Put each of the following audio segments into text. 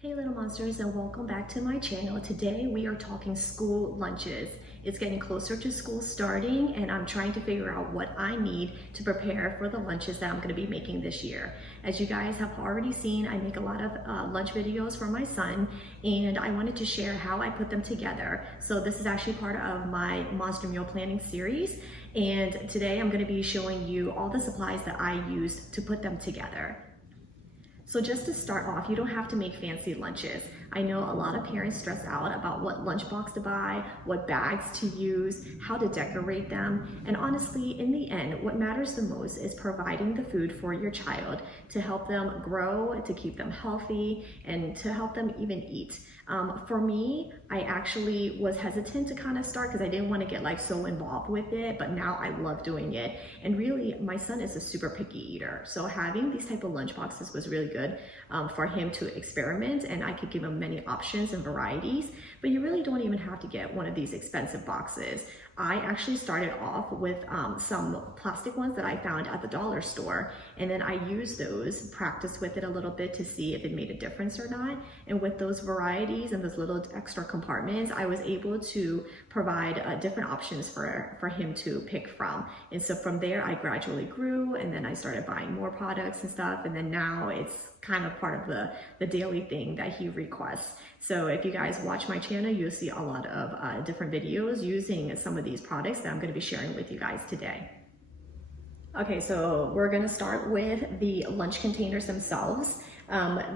Hey little monsters, and welcome back to my channel. Today we are talking school lunches. It's getting closer to school starting and I'm trying to figure out what I need to prepare for the lunches that I'm going to be making this year. As you guys have already seen, I make a lot of lunch videos for my son and I wanted to share how I put them together. So this is actually part of my monster meal planning series, and today I'm going to be showing you all the supplies that I used to put them together. So just to start off, you don't have to make fancy lunches. I know a lot of parents stress out about what lunchbox to buy, what bags to use, how to decorate them. And honestly, in the end, what matters the most is providing the food for your child to help them grow, to keep them healthy, and to help them even eat. For me, I actually was hesitant to kind of start because I didn't want to get like so involved with it, but now I love doing it. And really, my son is a super picky eater. So having these type of lunch boxes was really good for him to experiment, and I could give him many options and varieties, but you really don't even have to get one of these expensive boxes. I actually started off with some plastic ones that I found at the dollar store, and then I used those, practiced with it a little bit to see if it made a difference or not. And with those varieties and those little extra compartments, I was able to provide different options for him to pick from. And so from there, I gradually grew, and then I started buying more products and stuff, and then now it's kind of part of the daily thing that he requests. So if you guys watch my channel, you'll see a lot of different videos using some of these products that I'm going to be sharing with you guys today. Okay, so we're going to start with the lunch containers themselves.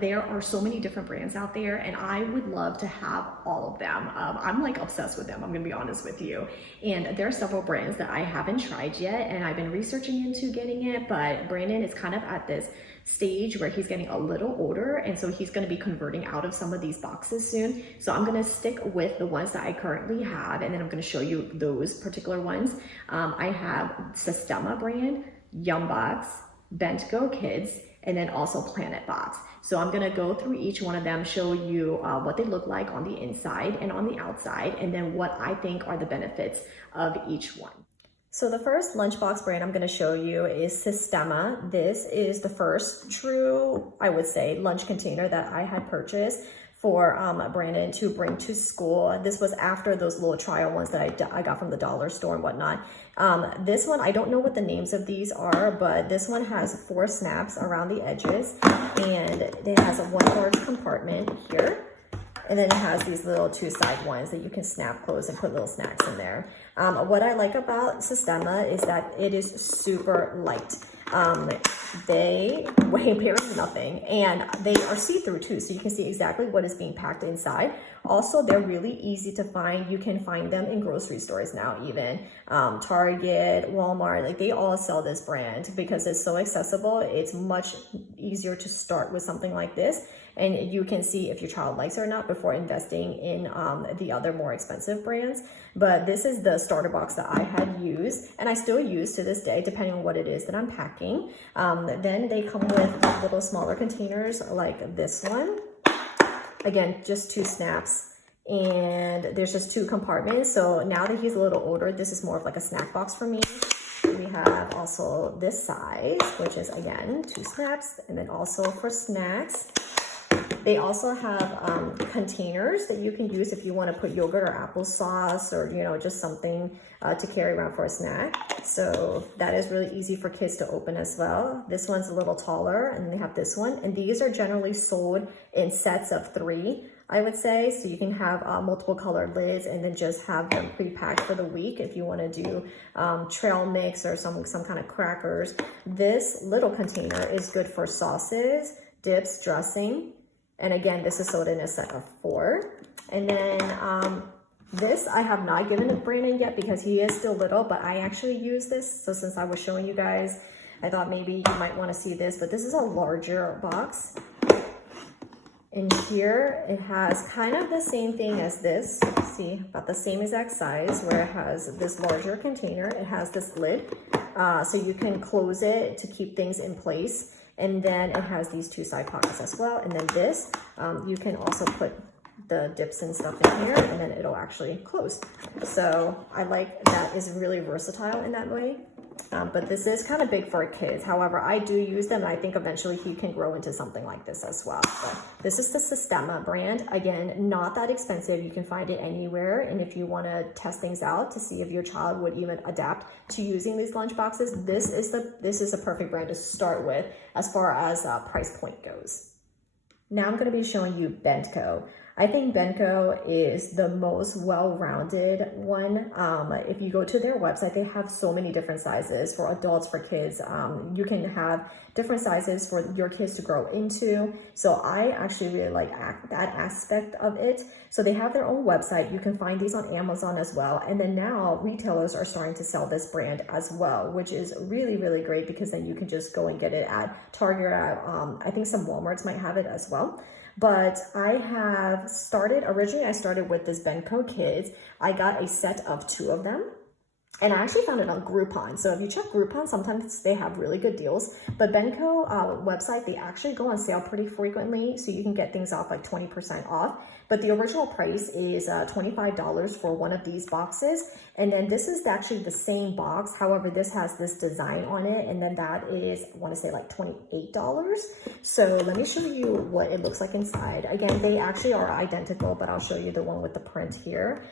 There are so many different brands out there, and I would love to have all of them. I'm like obsessed with them, I'm gonna be honest with you. And there are several brands that I haven't tried yet, and I've been researching into getting it, but Brandon is kind of at this stage where he's getting a little older, and so he's going to be converting out of some of these boxes soon. So I'm going to stick with the ones that I currently have, and then I'm going to show you those particular ones. I have Sistema brand, Yumbox, Bentgo Kids, and then also Planetbox. So I'm gonna go through each one of them, show you what they look like on the inside and on the outside, and then what I think are the benefits of each one. So the first lunchbox brand I'm gonna show you is Sistema. This is the first true, I would say, lunch container that I had purchased for Brandon to bring to school. This was after those little trial ones that I got from the dollar store and whatnot. This one, I don't know what the names of these are, but this one has 4 snaps around the edges, and it has a 1 large compartment here. And then it has these little 2 side ones that you can snap close and put little snacks in there. What I like about Sistema is that it is super light. They weigh barely nothing, and they are see-through too, so you can see exactly what is being packed inside. Also, they're really easy to find. You can find them in grocery stores now, even Target, Walmart, like they all sell this brand because it's so accessible. It's much easier to start with something like this, and you can see if your child likes it or not before investing in the other more expensive brands. But this is the starter box that I had used, and I still use to this day, depending on what it is that I'm packing. Then they come with little smaller containers like this one. Again, just 2 snaps, and there's just 2 compartments. So now that he's a little older, this is more of like a snack box for me. We have also this size, which is again 2 snaps, and then also for snacks. They also have containers that you can use if you want to put yogurt or applesauce or, you know, just something to carry around for a snack. So that is really easy for kids to open as well. This one's a little taller, and they have this one. And these are generally sold in sets of 3, I would say. So you can have multiple colored lids and then just have them pre-packed for the week if you want to do trail mix or some kind of crackers. This little container is good for sauces, dips, dressing. And again, this is sold in a set of 4. And then this I have not given to Brandon yet because he is still little, but I actually use this. So since I was showing you guys, I thought maybe you might want to see this, but this is a larger box. And here it has kind of the same thing as this. See, about the same exact size, where it has this larger container. It has this lid, so you can close it to keep things in place. And then it has these 2 side pockets as well. And then this, you can also put the dips and stuff in here, and then it'll actually close. So I like that. Is really versatile in that way. but this is kind of big for kids. However, I do use them, and I think eventually he can grow into something like this as well. But this is the Sistema brand. Again, not that expensive. You can find it anywhere. And if you want to test things out to see if your child would even adapt to using these lunch boxes, this is a perfect brand to start with as far as price point goes. Now I'm going to be showing you Bentgo. I think Benco is the most well-rounded one. If you go to their website, they have so many different sizes for adults, for kids. You can have different sizes for your kids to grow into. So I actually really like that aspect of it. So they have their own website. You can find these on Amazon as well. And then now retailers are starting to sell this brand as well, which is really, really great, because then you can just go and get it at Target. I think some Walmarts might have it as well. But I have started, originally I started with this Benco Kids. I got a set of 2 of them. And I actually found it on Groupon. So if you check Groupon, sometimes they have really good deals. But Benco website, they actually go on sale pretty frequently. So you can get things off like 20% off. But the original price is $25 for one of these boxes. And then this is actually the same box. However, this has this design on it. And then that is, I want to say like $28. So let me show you what it looks like inside. Again, they actually are identical, but I'll show you the one with the print here.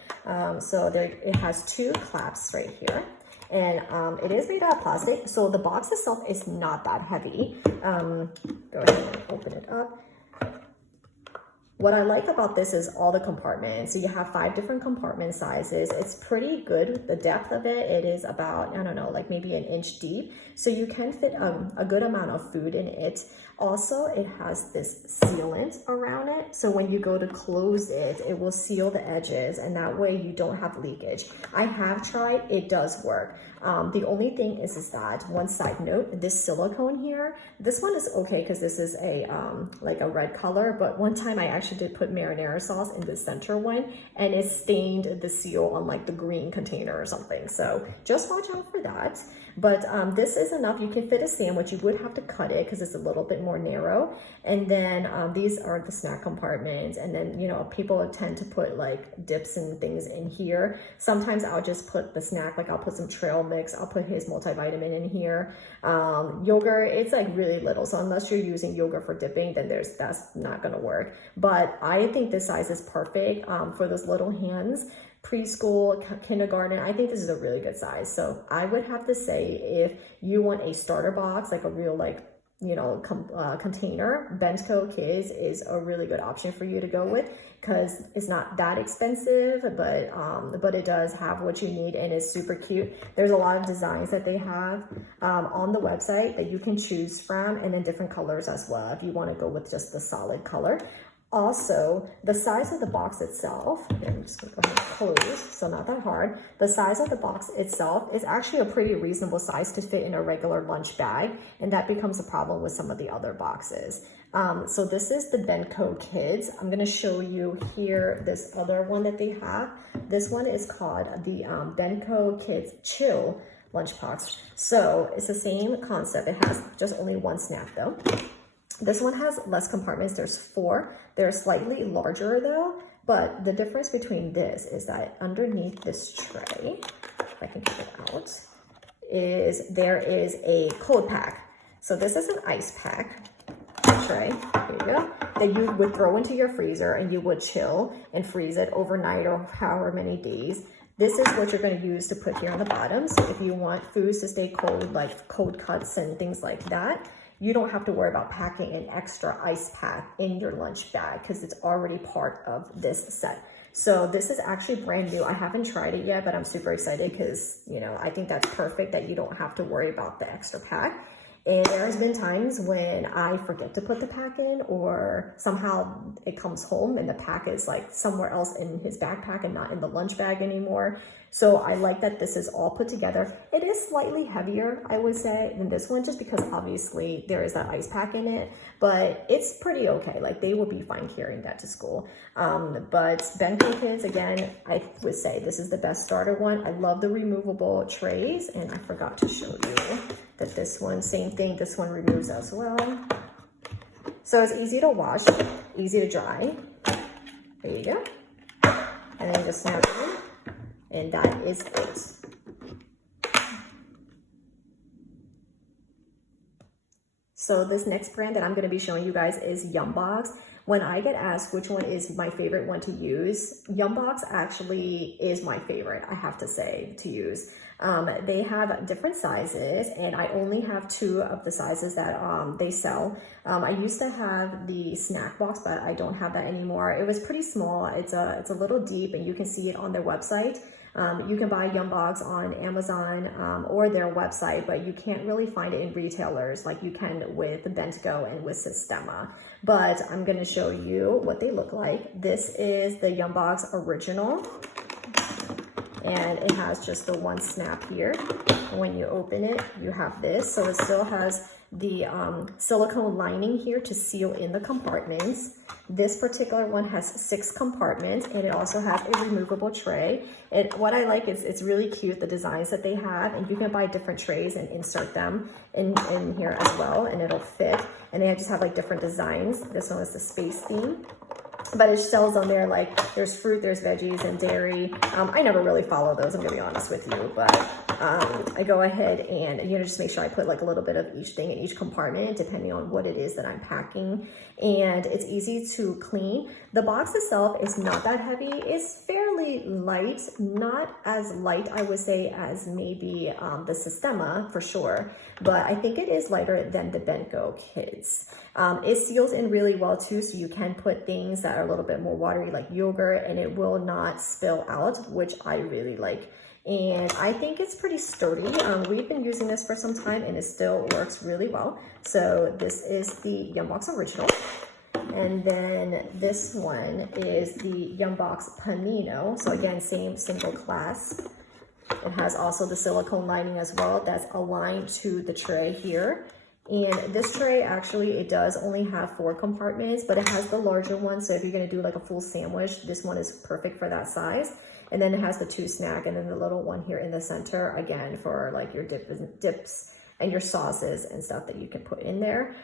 So there, it has 2 claps right here. And it is made out of plastic. So the box itself is not that heavy. Go ahead and open it up. What I like about this is all the compartments. So you have 5 different compartment sizes. It's pretty good. The depth of it is about, I don't know, like maybe an inch deep. So you can fit a good amount of food in it. Also, it has this sealant around it. So when you go to close it, it will seal the edges, and that way you don't have leakage. I have tried, it does work. The only thing is that, one side note, this silicone here, this one is okay because this is a like a red color, but one time I actually did put marinara sauce in the center one, and it stained the seal on like the green container or something. So just watch out for that. But this is enough. You can fit a sandwich. You would have to cut it because it's a little bit more narrow. And then these are the snack compartments. And then, you know, people tend to put like dips and things in here. Sometimes I'll just put the snack, like I'll put some trail mix. I'll put his multivitamin in here. Yogurt, it's like really little. So unless you're using yogurt for dipping, then that's not going to work. But I think this size is perfect for those little hands. Preschool, kindergarten, I think this is a really good size. So I would have to say, if you want a starter box, like a real, like, you know, container, Benco Kids is a really good option for you to go with, because it's not that expensive, but it does have what you need, and it's super cute. There's a lot of designs that they have on the website that you can choose from, and then different colors as well if you want to go with just the solid color. Also, the size of the box itself, I'm just going to go ahead and close, so not that hard. The size of the box itself is actually a pretty reasonable size to fit in a regular lunch bag, and that becomes a problem with some of the other boxes. So this is the Benco Kids. I'm going to show you here this other one that they have. This one is called the Benco Kids Chill Lunchbox. So it's the same concept. It has just only 1 snack though. This one has less compartments. There's 4. They're slightly larger though, but the difference between this is that underneath this tray, if I can get it out, there is a cold pack. So this is an ice pack tray, there you go, that you would throw into your freezer, and you would chill and freeze it overnight or however many days. This is what you're going to use to put here on the bottom. So if you want foods to stay cold, like cold cuts and things like that, you don't have to worry about packing an extra ice pack in your lunch bag, because it's already part of this set. So this is actually brand new. I haven't tried it yet, but I'm super excited because, you know, I think that's perfect that you don't have to worry about the extra pack. And there's been times when I forget to put the pack in, or somehow it comes home and the pack is like somewhere else in his backpack and not in the lunch bag anymore. So I like that this is all put together. It is slightly heavier, I would say, than this one, just because obviously there is that ice pack in it, but it's pretty okay. Like, they will be fine carrying that to school. But Benco Kids, again, I would say this is the best starter one. I love the removable trays, and I forgot to show you that this one, same thing, this one removes as well. So it's easy to wash, easy to dry. There you go. And then you just snap it in. And that is it. So this next brand that I'm going to be showing you guys is Yumbox. When I get asked which one is my favorite one to use, Yumbox actually is my favorite, I have to say, to use. They have different sizes, and I only have 2 of the sizes that they sell. I used to have the snack box, but I don't have that anymore. It was pretty small. It's a little deep, and you can see it on their website. You can buy Yumbox on Amazon or their website, but you can't really find it in retailers like you can with Bentgo and with Sistema. But I'm going to show you what they look like. This is the Yumbox original, and it has just the one snap here. When you open it, you have this. So it still has the silicone lining here to seal in the compartments. This particular one has 6 compartments, and it also has a removable tray. And what I like is it's really cute, the designs that they have, and you can buy different trays and insert them in here as well, and it'll fit. And they just have like different designs. This one is the space theme, but it sells on there like there's fruit, there's veggies, and dairy. I never really follow those, I'm gonna be honest with you, but I go ahead and just make sure I put like a little bit of each thing in each compartment depending on what it is that I'm packing, and it's easy to clean. The box itself is not that heavy. It's fairly light, not as light I would say as maybe the Sistema for sure, but I think it is lighter than the Benco kids. It seals in really well too, so you can put things that are a little bit more watery like yogurt, and it will not spill out, which I really like. And I think it's pretty sturdy. We've been using this for some time, and it still works really well. So this is the Yumbox original. And then this one is the Yumbox Panino. So again, same single clasp. It has also the silicone lining as well that's aligned to the tray here. And this tray, actually, it does only have 4 compartments, but it has the larger one. So if you're going to do like a full sandwich, this one is perfect for that size. And then it has the 2 snack, and then the little one here in the center, again, for like your dips and your sauces and stuff that you can put in there.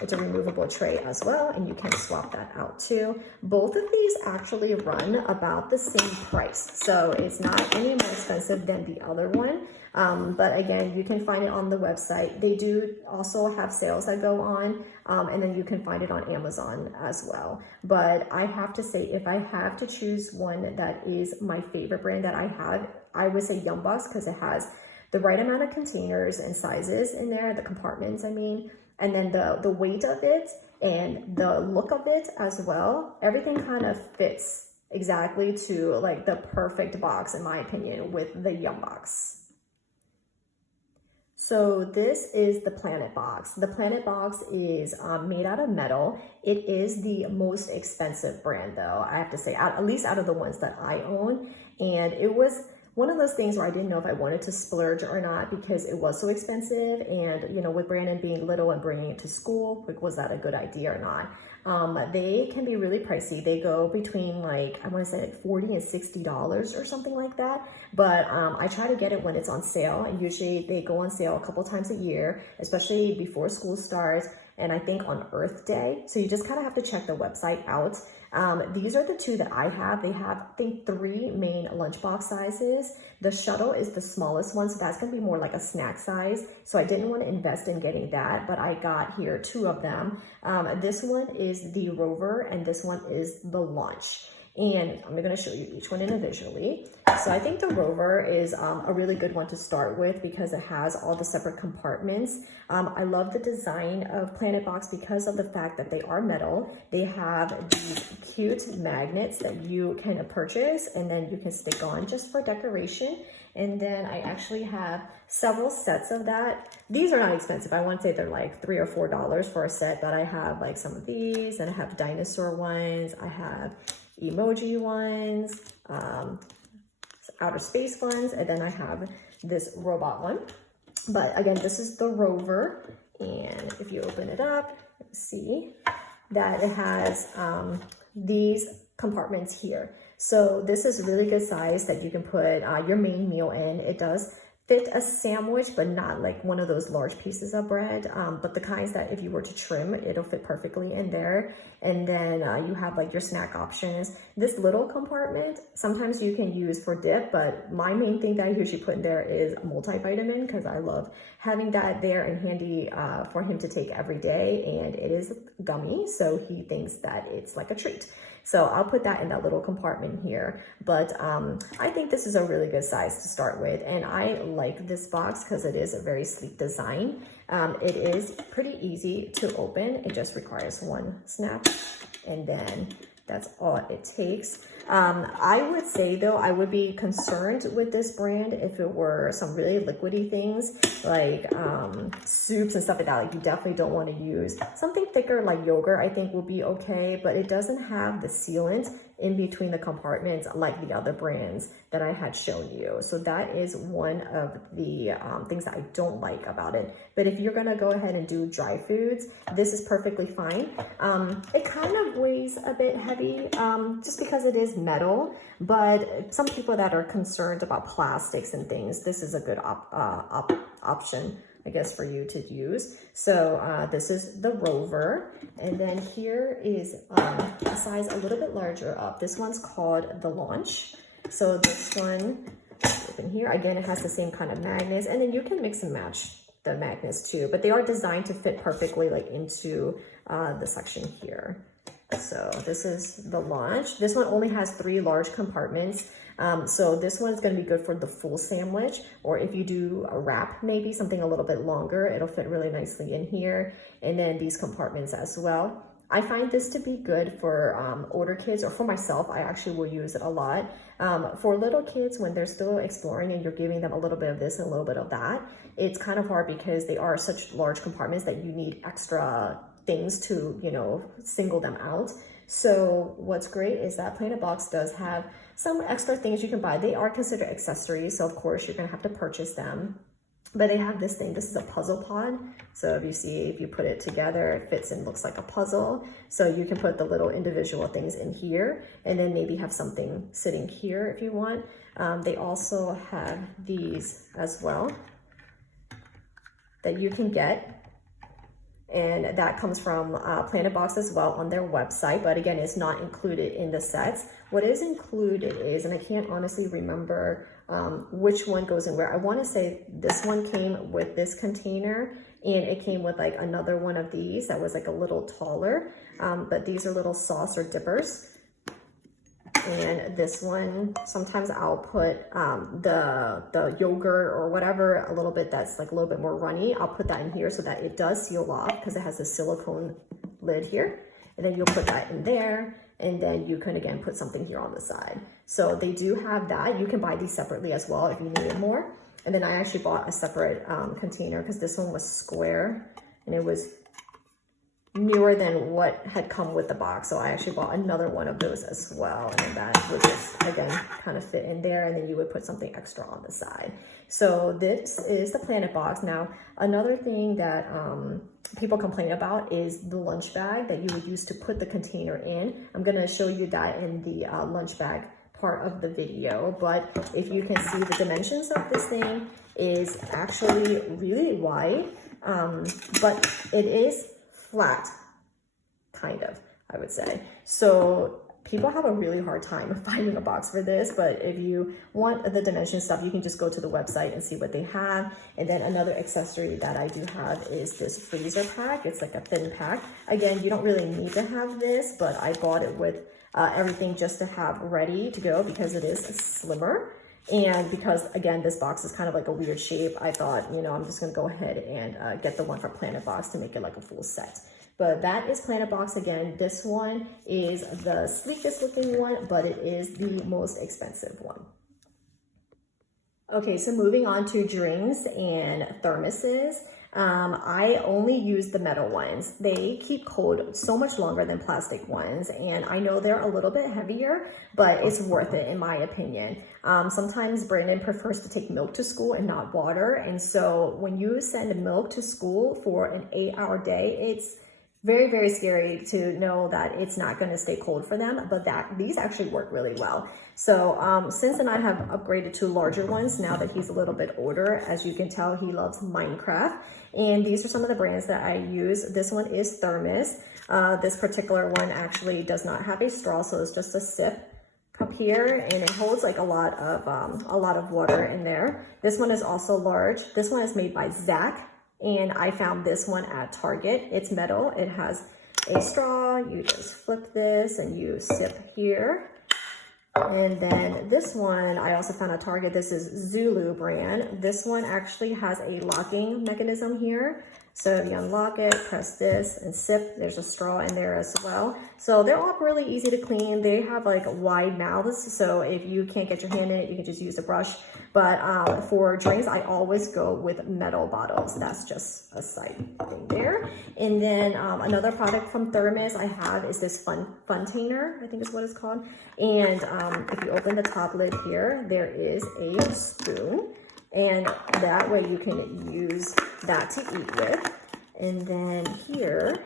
It's a removable tray as well, and you can swap that out too. Both of these actually run about the same price, so it's not any more expensive than the other one. But again, you can find it on the website. They do also have sales that go on, and then you can find it on Amazon as well. But I have to say, if I have to choose one that is my favorite brand that I have, I would say Yumbox, because it has the right amount of containers and sizes in there, the compartments, I mean, and then the weight of it and the look of it as well. Everything kind of fits exactly to like the perfect box, in my opinion, with the Yumbox. So this is the Planetbox. The Planetbox is made out of metal. It is the most expensive brand though, I have to say, at least out of the ones that I own. And it was one of those things where I didn't know if I wanted to splurge or not because it was so expensive. And, you know, with Brandon being little and bringing it to school, like, was that a good idea or not? They can be really pricey. They go between like, I want to say like $40 and $60 or something like that. But I try to get it when it's on sale, and usually they go on sale a couple times a year, especially before school starts, and I think on Earth Day. So you just kind of have to check the website out. These are the 2 that I have. They have, I think, 3 main lunchbox sizes. The shuttle is the smallest one, so that's going to be more like a snack size. So I didn't want to invest in getting that, but I got here 2 of them. This one is the Rover, and this one is the Launch. And I'm going to show you each one individually. So I think the Rover is a really good one to start with because it has all the separate compartments. I love the design of Planetbox because of the fact that they are metal. They have these cute magnets that you can purchase and then you can stick on just for decoration. And then I actually have several sets of that. These are not expensive. I want to say they're like $3 or $4 for a set, but I have like some of these, and I have dinosaur ones. I have emoji ones, outer space ones, and then I have this robot one. But again, this is the Rover, and if you open it up, you'll see that it has these compartments here. So this is really good size that you can put your main meal in. It does fit a sandwich, but not like one of those large pieces of bread, but the kinds that if you were to trim, it'll fit perfectly in there. And then you have like your snack options. This little compartment, sometimes you can use for dip, but my main thing that I usually put in there is a multivitamin, because I love having that there and handy for him to take every day. And it is gummy, so he thinks that it's like a treat. So I'll put that in that little compartment here. But I think this is a really good size to start with. And I like this box because it is a very sleek design. It is pretty easy to open. It just requires one snap, and then that's all it takes. I would say though, I would be concerned with this brand if it were some really liquidy things like soups and stuff like that. Like, you definitely don't want to use something thicker like yogurt. I think will be okay, but it doesn't have the sealant in between the compartments like the other brands that I had shown you. So that is one of the things that I don't like about it. But if you're gonna go ahead and do dry foods, this is perfectly fine. It kind of weighs a bit heavy just because it is metal, but some people that are concerned about plastics and things, this is a good option, I guess, for you to use. So this is the Rover, and then here is a size a little bit larger up. This one's called the Launch. So this one, open here, again, it has the same kind of magnets, and then you can mix and match the magnets too, but they are designed to fit perfectly like into the section here. So this is the Launch. This one only has 3 large compartments. So this one is going to be good for the full sandwich, or if you do a wrap, maybe something a little bit longer, it'll fit really nicely in here. And then these compartments as well. I find this to be good for older kids, or for myself, I actually will use it a lot. For little kids, when they're still exploring and you're giving them a little bit of this and a little bit of that, it's kind of hard because they are such large compartments that you need extra things to, you know, single them out. So what's great is that Planetbox does have some extra things you can buy. They are considered accessories, so of course you're gonna have to purchase them. But they have this thing, this is a puzzle pod. So if you see, if you put it together, it fits and looks like a puzzle. So you can put the little individual things in here, and then maybe have something sitting here if you want. They also have these as well that you can get. And that comes from Planetbox as well on their website, but again, it's not included in the sets. What is included is, and I can't honestly remember which one goes in where. I want to say this one came with this container, and it came with like another one of these that was like a little taller, but these are little sauce or dippers. And this one, sometimes I'll put the yogurt or whatever, a little bit that's like a little bit more runny. I'll put that in here so that it does seal off because it has a silicone lid here. And then you'll put that in there, and then you can again put something here on the side. So they do have that. You can buy these separately as well if you need more. And then I actually bought a separate container because this one was square and it was newer than what had come with the box. So I actually bought another one of those as well, and that would just again kind of fit in there, and then you would put something extra on the side. So this is the Planetbox. Now another thing that people complain about is the lunch bag that you would use to put the container in. I'm going to show you that in the lunch bag part of the video, but if you can see, the dimensions of this thing is actually really wide, but it is flat, kind of, I would say. So people have a really hard time finding a box for this, but if you want the dimension stuff, you can just go to the website and see what they have. And then another accessory that I do have is this freezer pack. It's like a thin pack. Again, you don't really need to have this, but I bought it with everything just to have ready to go because it is slimmer. And because, again, this box is kind of like a weird shape, I thought, you know, I'm just going to go ahead and get the one from Planetbox to make it like a full set. But that is Planetbox. Again, this one is the sleekest looking one, but it is the most expensive one. Okay, so moving on to drinks and thermoses. I only use the metal ones. They keep cold so much longer than plastic ones, and I know they're a little bit heavier, but it's worth it in my opinion. Sometimes Brandon prefers to take milk to school and not water, and so when you send milk to school for an 8-hour day, it's very, very scary to know that it's not going to stay cold for them, but these actually work really well. So since then I have upgraded to larger ones now that he's a little bit older. As you can tell, he loves Minecraft, and these are some of the brands that I use. This one is Thermos. This particular one actually does not have a straw, so it's just a sip cup here, and it holds like a lot of water in there. This one is also large. This one is made by Zach, and I found this one at Target. It's metal. It has a straw. You just flip this and you sip here. And then this one I also found at Target. This is Zulu brand. This one actually has a locking mechanism here. So if you unlock it, press this and sip, there's a straw in there as well. So they're all really easy to clean. They have like wide mouths, so if you can't get your hand in it, you can just use a brush. But for drinks, I always go with metal bottles. That's just a side thing there. And then another product from Thermos I have is this Funtainer, I think is what it's called. And if you open the top lid here, there is a spoon. And that way you can use that to eat with. And then here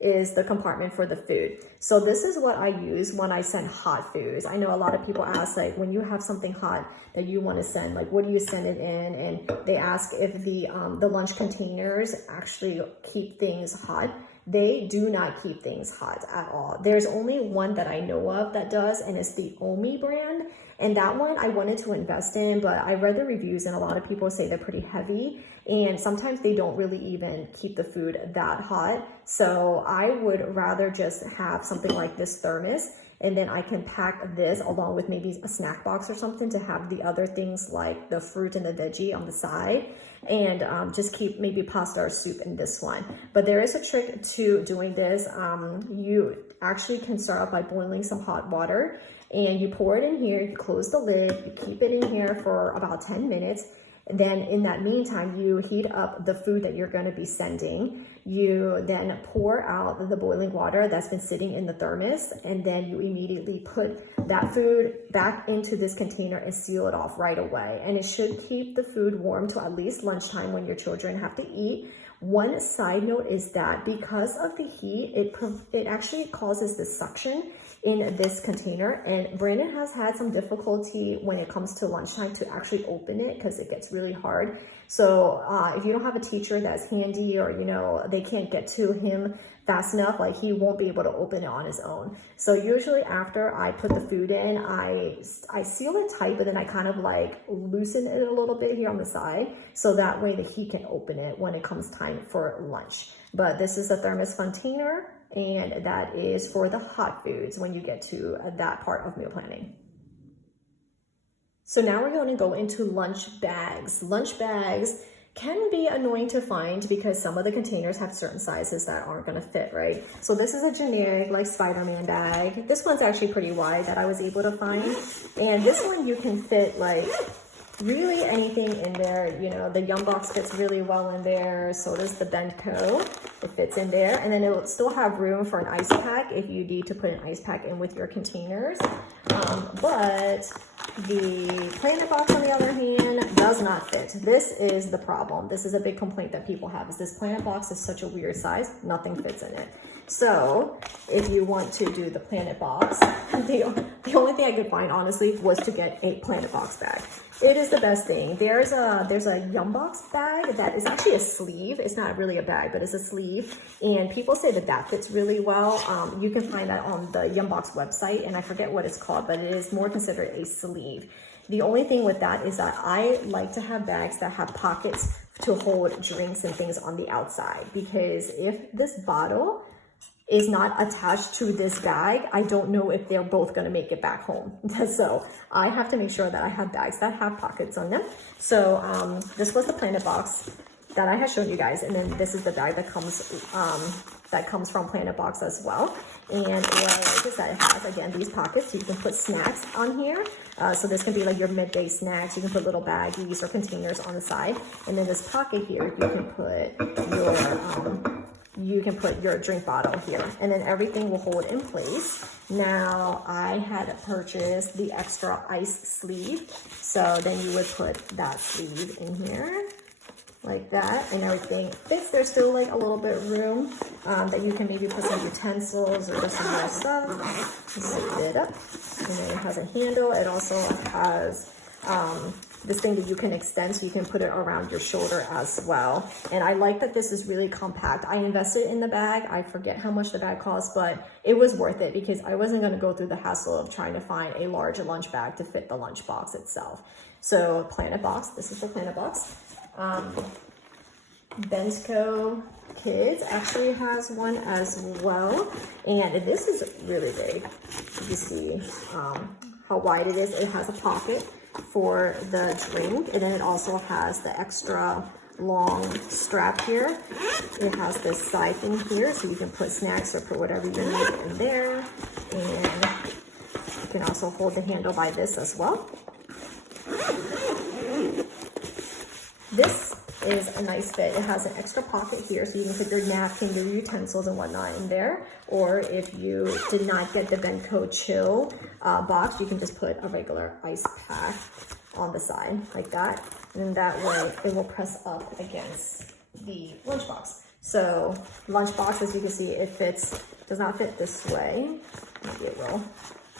is the compartment for the food. So this is what I use when I send hot foods. I know a lot of people ask, like, when you have something hot that you want to send, like, what do you send it in? And they ask if the lunch containers actually keep things hot. They do not keep things hot at all. There's only one that I know of that does, and it's the Omi brand. And that one I wanted to invest in, but I read the reviews and a lot of people say they're pretty heavy, and sometimes they don't really even keep the food that hot. So I would rather just have something like this Thermos, and then I can pack this along with maybe a snack box or something to have the other things like the fruit and the veggie on the side, and just keep maybe pasta or soup in this one. But there is a trick to doing this. You actually can start out by boiling some hot water, and you pour it in here, you close the lid, you keep it in here for about 10 minutes. And then in that meantime, you heat up the food that you're going to be sending. You then pour out the boiling water that's been sitting in the Thermos, and then you immediately put that food back into this container and seal it off right away. And it should keep the food warm till at least lunchtime when your children have to eat. One side note is that because of the heat, it actually causes this suction in this container, and Brandon has had some difficulty when it comes to lunchtime to actually open it because it gets really hard. So if you don't have a teacher that's handy, or they can't get to him fast enough, like, he won't be able to open it on his own. So usually after I put the food in, I seal it tight, but then I kind of like loosen it a little bit here on the side, so that way that he can open it when it comes time for lunch. But this is the Thermos Funtainer, and that is for the hot foods when you get to that part of meal planning. So now we're going to go into lunch bags. Lunch bags can be annoying to find because some of the containers have certain sizes that aren't going to fit, right? So this is a generic like Spider-Man bag. This one's actually pretty wide that I was able to find. And this one you can fit like really anything in there. The Yumbox fits really well in there. So does the Benco. It fits in there. And then it will still have room for an ice pack if you need to put an ice pack in with your containers. But the Planetbox, on the other hand, does not fit. This is the problem. This is a big complaint that people have, is this Planetbox is such a weird size. Nothing fits in it. So if you want to do the Planetbox, the only thing I could find, honestly, was to get a Planetbox bag. It is the best thing. There's a Yumbox bag that is actually a sleeve. It's not really a bag, but it's a sleeve. And people say that fits really well. You can find that on the Yumbox website, and I forget what it's called, but it is more considered a sleeve. The only thing with that is that I like to have bags that have pockets to hold drinks and things on the outside, because if this bottle is not attached to this bag, I don't know if they're both going to make it back home. So I have to make sure that I have bags that have pockets on them. So this was the Planetbox that I had shown you guys, and then this is the bag that comes from Planetbox as well. And what I like is that it has, again, these pockets. You can put snacks on here. So this can be like your midday snacks. You can put little baggies or containers on the side. And then this pocket here, you can put your drink bottle here, and then everything will hold in place. Now, I had purchased the extra ice sleeve, so then you would put that sleeve in here like that, and everything fits. There's still like a little bit of room that you can maybe put some utensils or just some more stuff. Zip it up, and then it has a handle. It also has this thing that you can extend, so you can put it around your shoulder as well. And I like that this is really compact. I invested in the bag. I forget how much the bag cost, but it was worth it because I wasn't going to go through the hassle of trying to find a large lunch bag to fit the lunchbox itself. So Planetbox, this is the Planetbox. Benco Kids actually has one as well, and this is really big. You see how wide it is. It has a pocket for the drink, and then it also has the extra long strap here. It has this side thing here, so you can put snacks or put whatever you need in there, and you can also hold the handle by this as well. This is a nice fit. It has an extra pocket here, so you can put your napkin, your utensils and whatnot in there. Or if you did not get the Benco chill box, you can just put a regular ice pack on the side like that. And that way it will press up against the lunchbox. So lunchbox, as you can see, it does not fit this way. Maybe it will.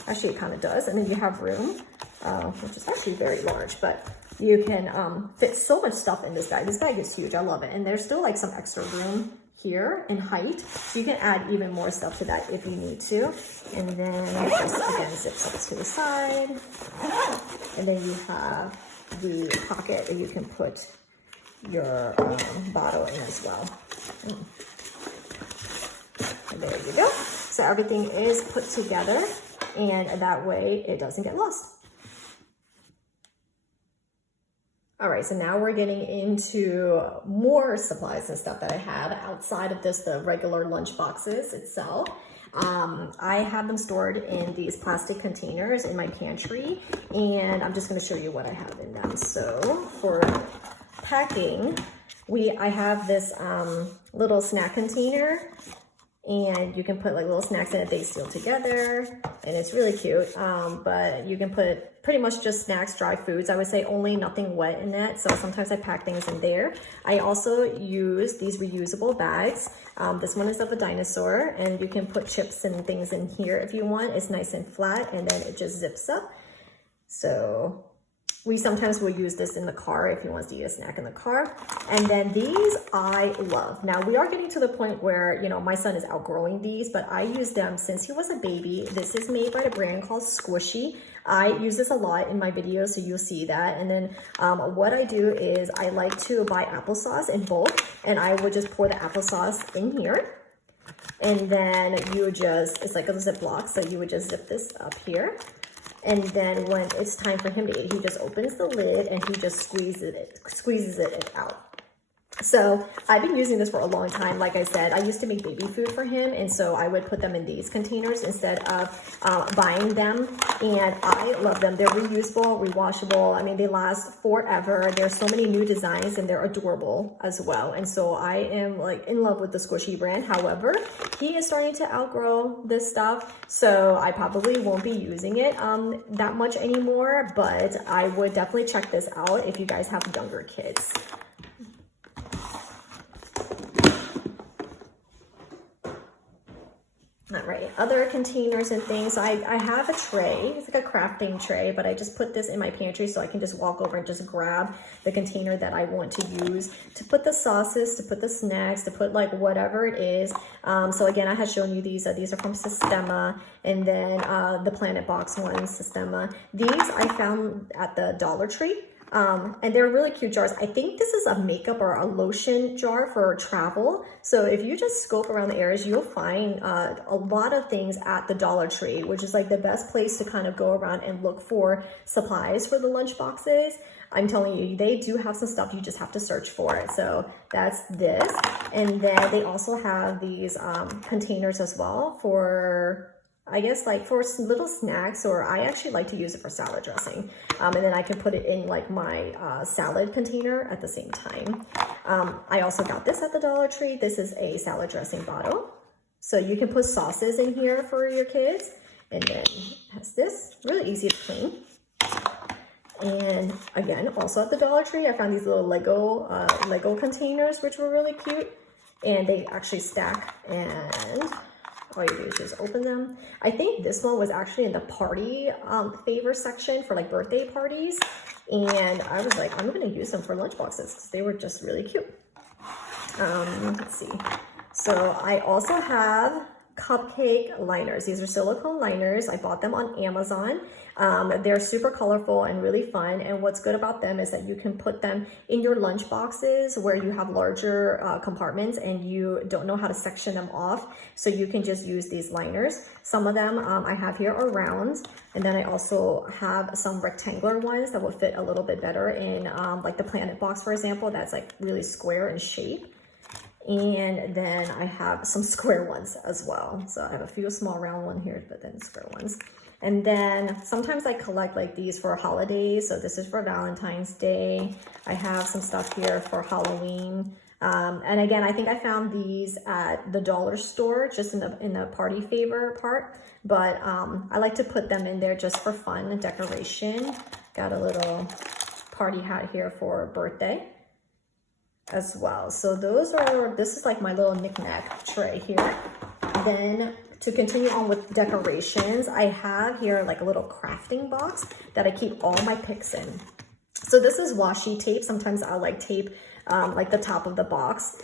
Actually, it kind of does. And then you have room, which is actually very large, but you can fit so much stuff in this bag. This bag is huge. I love it. And there's still like some extra room here in height, so you can add even more stuff to that if you need to. And then it just again zips up to the side. And then you have the pocket that you can put your bottle in as well. And there you go. So everything is put together, and that way it doesn't get lost. All right, so now we're getting into more supplies and stuff that I have outside of just the regular lunch boxes itself. I have them stored in these plastic containers in my pantry, and I'm just going to show you what I have in them. So for packing, I have this little snack container, and you can put like little snacks in it. They seal together, and it's really cute. But you can put pretty much just snacks, dry foods. I would say only nothing wet in it. So sometimes I pack things in there. I also use these reusable bags. This one is of a dinosaur, and you can put chips and things in here if you want. It's nice and flat, and then it just zips up. So we sometimes will use this in the car if he wants to eat a snack in the car. And then these I love. Now we are getting to the point where, you know, my son is outgrowing these, but I use them since he was a baby. This is made by a brand called Squishy. I use this a lot in my videos, so you'll see that. And then what I do is I like to buy applesauce in bulk, and I would just pour the applesauce in here. And then you would just, it's like a Ziploc, so you would just zip this up here. And then when it's time for him to eat, he just opens the lid and he just squeezes it out. So I've been using this for a long time. Like I said, I used to make baby food for him, and so I would put them in these containers instead of buying them. And I love them. They're reusable, rewashable. I mean, they last forever. There's so many new designs, and they're adorable as well. And so I am like in love with the Squishy brand. However, he is starting to outgrow this stuff, so I probably won't be using it that much anymore. But I would definitely check this out if you guys have younger kids. All right, other containers and things. I have a tray. It's like a crafting tray, but I just put this in my pantry so I can just walk over and just grab the container that I want to use to put the sauces, to put the snacks, to put like whatever it is. So again, I had shown you these. These are from Sistema, and then the Planetbox ones, Sistema. These I found at the Dollar Tree. And they're really cute jars. I think this is a makeup or a lotion jar for travel. So if you just scope around the areas, you'll find a lot of things at the Dollar Tree, which is like the best place to kind of go around and look for supplies for the lunch boxes. I'm telling you, they do have some stuff. You just have to search for it. So that's this. And then they also have these containers as well for, I guess, like for little snacks, or I actually like to use it for salad dressing. And then I can put it in like my salad container at the same time. I also got this at the Dollar Tree. This is a salad dressing bottle. So you can put sauces in here for your kids. And then it has this, really easy to clean. And again, also at the Dollar Tree, I found these little Lego containers, which were really cute. And they actually stack, and all you do is just open them. I think this one was actually in the party favor section for like birthday parties. And I was like, I'm gonna use them for lunchboxes because they were just really cute. Let's see. So I also have cupcake liners. These are silicone liners. I bought them on Amazon. They're super colorful and really fun. And what's good about them is that you can put them in your lunch boxes where you have larger compartments and you don't know how to section them off. So you can just use these liners. Some of them I have here are rounds. And then I also have some rectangular ones that will fit a little bit better in like the Planetbox, for example, that's like really square in shape. And then I have some square ones as well. So I have a few small round ones here, but then square ones. And then sometimes I collect like these for holidays. So this is for Valentine's Day. I have some stuff here for Halloween. And again, I think I found these at the dollar store, just in the party favor part. But I like to put them in there just for fun and decoration. Got a little party hat here for birthday as well. So this is like my little knickknack tray here. Then to continue on with decorations, I have here like a little crafting box that I keep all my picks in. So this is washi tape. Sometimes I'll like tape like the top of the box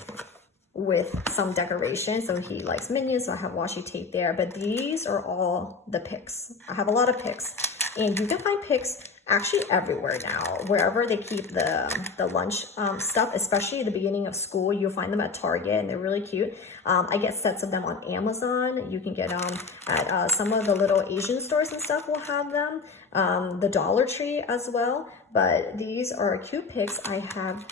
with some decoration. So he likes Minions, so I have washi tape there. But these are all the picks. I have a lot of picks, and you can find picks actually everywhere now, wherever they keep the lunch stuff, especially the beginning of school. You'll find them at Target, and they're really cute. I get sets of them on Amazon. You can get them at some of the little Asian stores and stuff will have them. The Dollar Tree as well. But these are cute picks. I have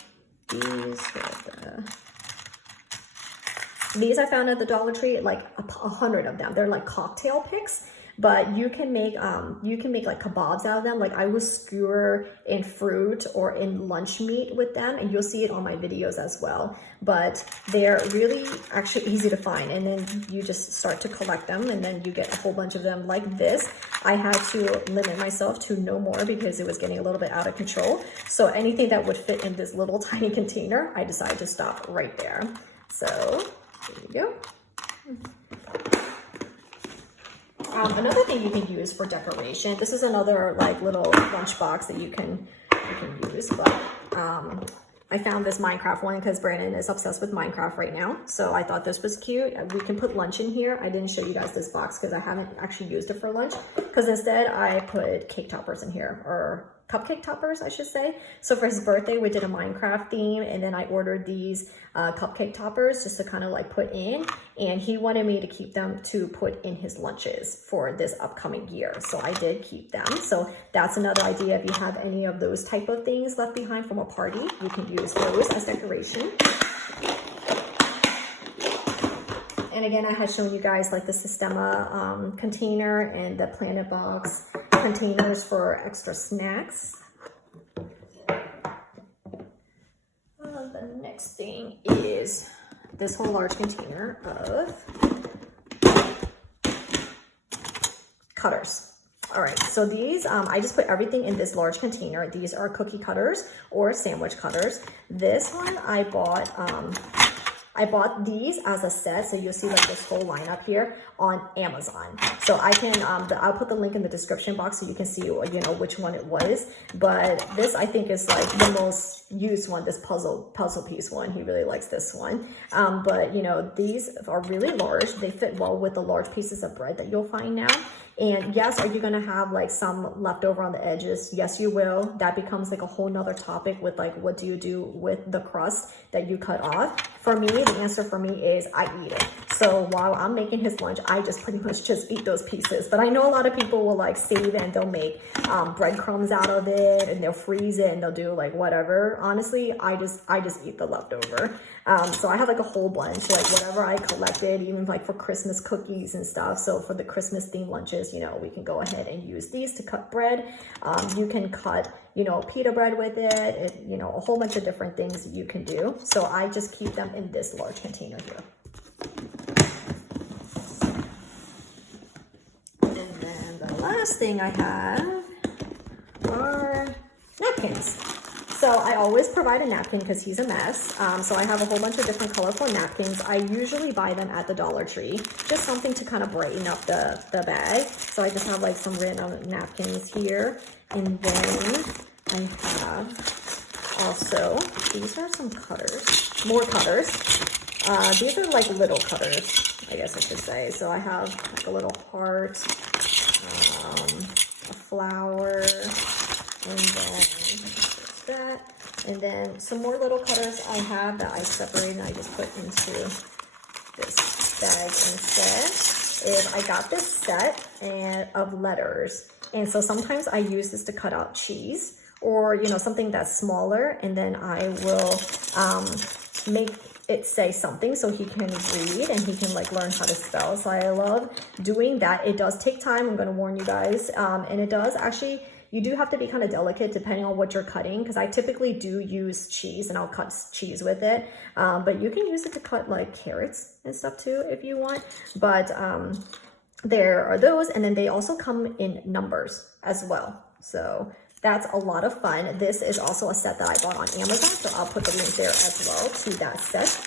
these I found at the Dollar Tree, like 100 of them. They're like cocktail picks. But you can make like kebabs out of them. Like I will skewer in fruit or in lunch meat with them, and you'll see it on my videos as well. But they're really actually easy to find, and then you just start to collect them, and then you get a whole bunch of them like this. I had to limit myself to no more because it was getting a little bit out of control. So anything that would fit in this little tiny container, I decided to stop right there. So there you go. Another thing you can use for decoration, this is another like little lunchbox that you can use, but I found this Minecraft one because Brandon is obsessed with Minecraft right now. So I thought this was cute. We can put lunch in here. I didn't show you guys this box because I haven't actually used it for lunch, because instead I put cake toppers in here, or cupcake toppers, I should say. So for his birthday, we did a Minecraft theme, and then I ordered these cupcake toppers just to kind of like put in, and he wanted me to keep them to put in his lunches for this upcoming year. So I did keep them. So that's another idea. If you have any of those type of things left behind from a party, you can use those as decoration. And again, I had shown you guys like the Sistema container and the Planetbox containers for extra snacks. The next thing is this whole large container of cutters. All right, so these, I just put everything in this large container. These are cookie cutters or sandwich cutters. This one I bought these as a set, so you'll see like this whole lineup here on Amazon. So I can, I'll put the link in the description box so you can see, you know, which one it was. But this I think is like the most used one, this puzzle piece one. He really likes this one. But you know, these are really large. They fit well with the large pieces of bread that you'll find now. And yes, are you gonna have like some leftover on the edges? Yes, you will. That becomes like a whole nother topic with like, what do you do with the crust that you cut off? For me, the answer for me is I eat it. So while I'm making his lunch, I just pretty much just eat those pieces. But I know a lot of people will like save it and they'll make breadcrumbs out of it, and they'll freeze it and they'll do like whatever. Honestly, I just eat the leftover. So I have like a whole bunch, like whatever I collected, even like for Christmas cookies and stuff. So for the Christmas themed lunches, you know, we can go ahead and use these to cut bread. You can cut, you know, pita bread with it, you know, a whole bunch of different things that you can do. So I just keep them in this large container here. And then the last thing I have are napkins. So I always provide a napkin because he's a mess. So I have a whole bunch of different colorful napkins. I usually buy them at the Dollar Tree, just something to kind of brighten up the bag. So I just have like some random napkins here. And then I have also, these are some cutters, more cutters. These are like little cutters, I guess I should say. So I have like a little heart, a flower, and then that, and then some more little cutters I have that I separated and I just put into this bag instead. Is I got this set of letters, and so sometimes I use this to cut out cheese or something that's smaller, and then I will make it say something so he can read and he can like learn how to spell. So I love doing that. It does take time, I'm going to warn you guys, and it does actually. You do have to be kind of delicate depending on what you're cutting, because I typically do use cheese and I'll cut cheese with it. But you can use it to cut like carrots and stuff too if you want. But there are those, and then they also come in numbers as well. So that's a lot of fun. This is also a set that I bought on Amazon, so I'll put the link there as well to that set.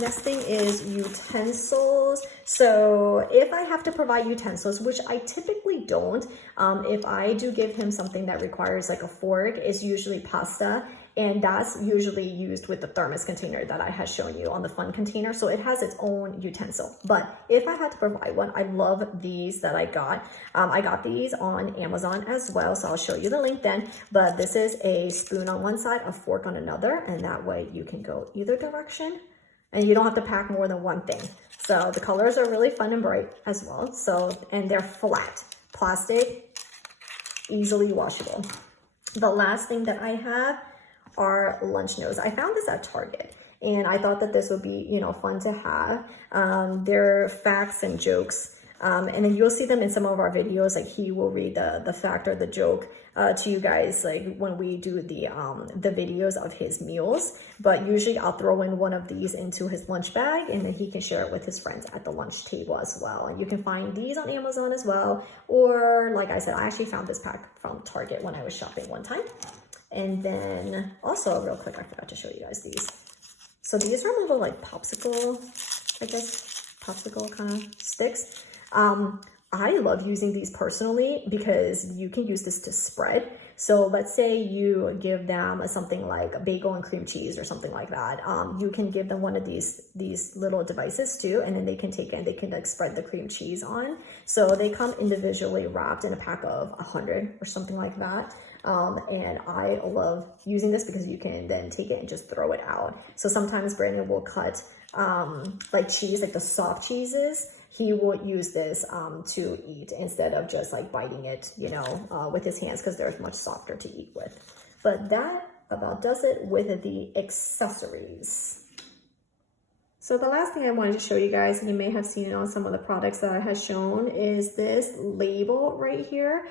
Next thing is utensils. So if I have to provide utensils, which I typically don't, if I do give him something that requires like a fork, it's usually pasta. And that's usually used with the thermos container that I had shown you on the fun container. So it has its own utensil. But if I had to provide one, I love these that I got. I got these on Amazon as well. So I'll show you the link then. But this is a spoon on one side, a fork on another. And that way you can go either direction. And you don't have to pack more than one thing. So the colors are really fun and bright as well. So, and they're flat, plastic, easily washable. The last thing that I have are lunch notes. I found this at Target, and I thought that this would be, fun to have. They're facts and jokes. And then you'll see them in some of our videos. Like he will read the fact or the joke to you guys, like when we do the videos of his meals. But usually I'll throw in one of these into his lunch bag, and then he can share it with his friends at the lunch table as well. And you can find these on Amazon as well. Or like I said, I actually found this pack from Target when I was shopping one time. And then also real quick, I forgot to show you guys these. So these are little like popsicle, I guess, popsicle kind of sticks. I love using these personally because you can use this to spread. So let's say you give them something like a bagel and cream cheese or something like that. You can give them one of these little devices too, and then they can take it and they can like spread the cream cheese on. So they come individually wrapped in a pack of 100 or something like that. And I love using this because you can then take it and just throw it out. So sometimes Brandon will cut like cheese, like the soft cheeses. He will use this to eat instead of just like biting it, with his hands, because they're much softer to eat with. But that about does it with the accessories. So the last thing I wanted to show you guys, and you may have seen it on some of the products that I have shown, is this label right here.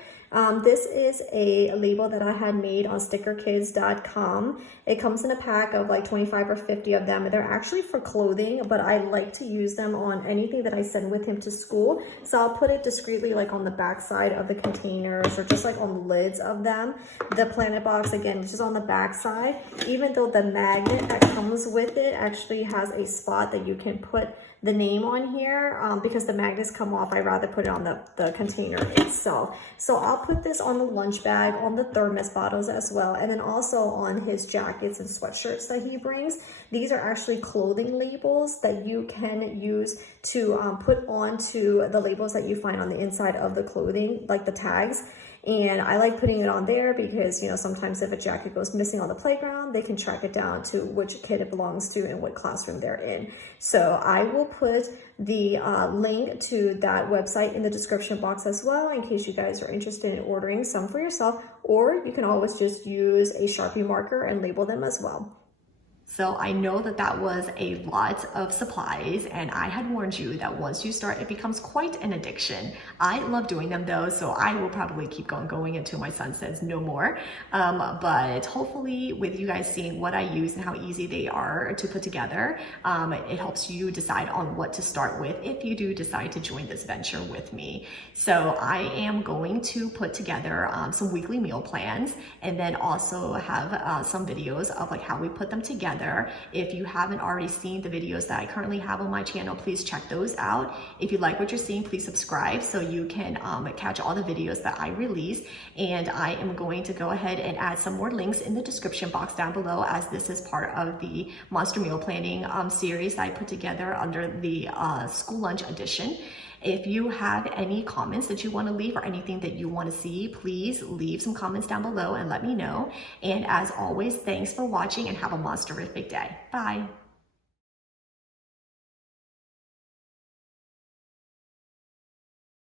This is a label that I had made on stickerkids.com. It comes in a pack of like 25 or 50 of them. They're actually for clothing, but I like to use them on anything that I send with him to school. So I'll put it discreetly like on the back side of the containers, or just like on the lids of them. The Planet Box, again, which is on the back side, even though the magnet that comes with it actually has a spot that you can put the name on here, because the magnets come off. I'd rather put it on the container itself. So I'll put this on the lunch bag, on the thermos bottles as well, and then also on his jackets and sweatshirts that he brings. These are actually clothing labels that you can use to put onto the labels that you find on the inside of the clothing, like the tags. And I like putting it on there because, sometimes if a jacket goes missing on the playground, they can track it down to which kid it belongs to and what classroom they're in. So I will put the link to that website in the description box as well, in case you guys are interested in ordering some for yourself, or you can always just use a Sharpie marker and label them as well. So I know that that was a lot of supplies, and I had warned you that once you start, it becomes quite an addiction. I love doing them though, so I will probably keep on going until my son says no more. But hopefully with you guys seeing what I use and how easy they are to put together, it helps you decide on what to start with if you do decide to join this venture with me. So I am going to put together some weekly meal plans, and then also have some videos of like how we put them together. If you haven't already seen the videos that I currently have on my channel, please check those out. If you like what you're seeing, please subscribe so you can catch all the videos that I release. And I am going to go ahead and add some more links in the description box down below, as this is part of the Monster Meal Planning series that I put together under the School Lunch Edition. If you have any comments that you want to leave or anything that you want to see, please leave some comments down below and let me know. And as always, thanks for watching and have a monsterific day. Bye.